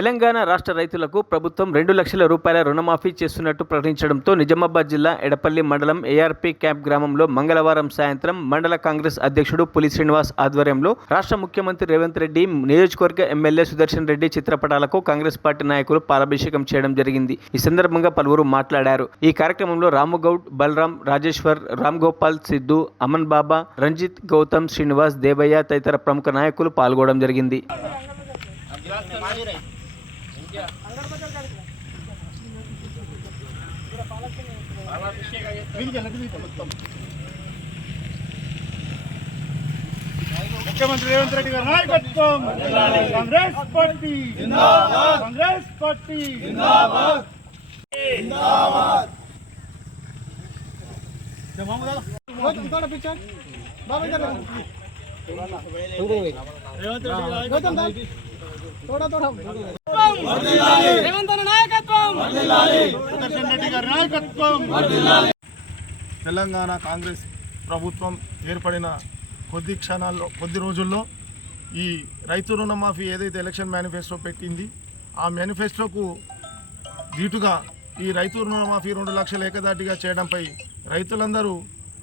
తెలంగాణ రాష్ట్ర రైతులకు ప్రభుత్వం 2 లక్షల రూపాయల రుణమాఫీ చేస్తున్నట్టు ప్రకటించడంతో నిజామాబాద్ జిల్లా ఎడపల్లి మండలం ఏఆర్పీ క్యాంప్ గ్రామంలో మంగళవారం సాయంత్రం మండల కాంగ్రెస్ అధ్యక్షుడు పులి శ్రీనివాస్ ఆధ్వర్యంలో రాష్ట్ర ముఖ్యమంత్రి రేవంత్ రెడ్డి, నియోజకవర్గ ఎమ్మెల్యే సుదర్శన్ రెడ్డి చిత్రపటాలకు కాంగ్రెస్ పార్టీ నాయకులు పాలాభిషేకం చేయడం జరిగింది. ఈ సందర్భంగా పలువురు మాట్లాడారు. ఈ కార్యక్రమంలో రాముగౌడ్, బలరాం, రాజేశ్వర్, రామ్ గోపాల్, సిద్ధు, అమన్ బాబా, రంజిత్, గౌతమ్, శ్రీనివాస్, దేవయ్య తదితర ప్రముఖ నాయకులు పాల్గొనడం జరిగింది. ముఖ్యమంత్రి రేవంత్ రెడ్డి గారి నాయకత్వం, కాంగ్రెస్ పార్టీ జిందాబాద్, కాంగ్రెస్ పార్టీ జిందాబాద్ జిందాబాద్. తెలంగాణ కాంగ్రెస్ ప్రభుత్వం ఏర్పడిన కొద్ది రోజుల్లో ఈ రైతు రుణమాఫీ ఏదైతే ఎలక్షన్ మేనిఫెస్టో పెట్టింది, ఆ మేనిఫెస్టోకు దీటుగా ఈ రైతు రుణమాఫీ 2 లక్షలు ఏకదాటిగా చేయడంపై రైతులందరూ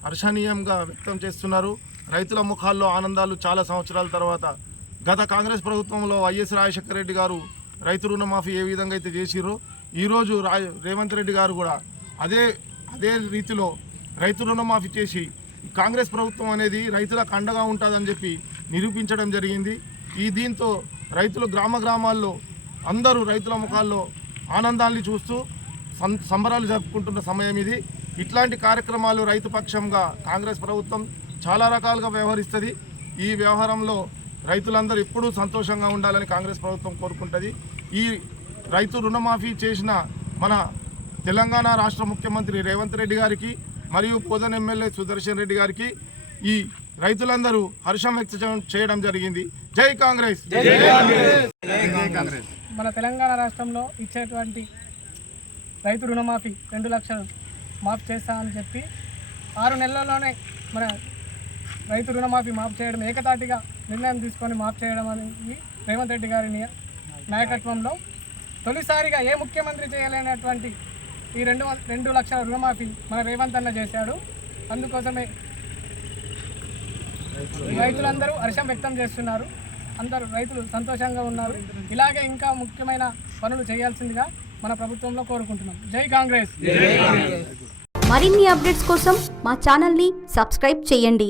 హర్షణీయంగా వ్యక్తం చేస్తున్నారు. రైతుల ముఖాల్లో ఆనందాలు. చాలా సంవత్సరాల తర్వాత గత కాంగ్రెస్ ప్రభుత్వంలో వైఎస్ రాజశేఖర రెడ్డి గారు రైతు రుణమాఫీ ఏ విధంగా అయితే చేసిరో ఈరోజు రేవంత్ రెడ్డి గారు కూడా అదే రీతిలో రైతు రుణమాఫీ చేసి కాంగ్రెస్ ప్రభుత్వం అనేది రైతులకు అండగా ఉంటుందని చెప్పి నిరూపించడం జరిగింది. దీంతో రైతులు గ్రామాల్లో అందరూ రైతుల ముఖాల్లో ఆనందాన్ని చూస్తూ సంబరాలు జరుపుకుంటున్న సమయం ఇది. ఇట్లాంటి కార్యక్రమాలు రైతు పక్షంగా కాంగ్రెస్ ప్రభుత్వం చాలా రకాలుగా వ్యవహరిస్తుంది. ఈ వ్యవహారంలో రైతులందరూ ఎప్పుడూ సంతోషంగా ఉండాలని కాంగ్రెస్ ప్రభుత్వం కోరుకుంటుంది. ఈ రైతు రుణమాఫీ చేసిన మన తెలంగాణ రాష్ట్ర ముఖ్యమంత్రి రేవంత్ రెడ్డి గారికి మరియు పోదన్ ఎమ్మెల్యే సుదర్శన్ రెడ్డి గారికి ఈ రైతులందరూ హర్షం వ్యక్తం చేయడం జరిగింది. జై కాంగ్రెస్. మన తెలంగాణ రాష్ట్రంలో ఇచ్చేటువంటి రైతు రుణమాఫీ 2 లక్షలు మాఫీ చేస్తామని చెప్పి 6 నెలల్లోనే మన రైతు రుణమాఫీ మాఫీ చేయడం, ఏకతాటిగా నిర్ణయం తీసుకొని మాఫీ చేయడం అనేది రేవంత్ రెడ్డి గారి నాయకత్వంలో తొలిసారిగా ఏ ముఖ్యమంత్రి చేయలేనటువంటి ఈ 2 లక్షల రుణమాఫీ మన రేవంత్ అన్న చేశాడు. అందుకోసమే రైతులందరూ హర్షం వ్యక్తం చేస్తున్నారు. అందరూ రైతులు సంతోషంగా ఉన్నారు. ఇలాగే ఇంకా ముఖ్యమైన పనులు చేయాల్సిందిగా మన ప్రభుత్వంలో కోరుకుంటున్నాం. జై కాంగ్రెస్. మరిన్ని అప్డేట్స్ కోసం మా ఛానల్ని సబ్స్క్రైబ్ చేయండి.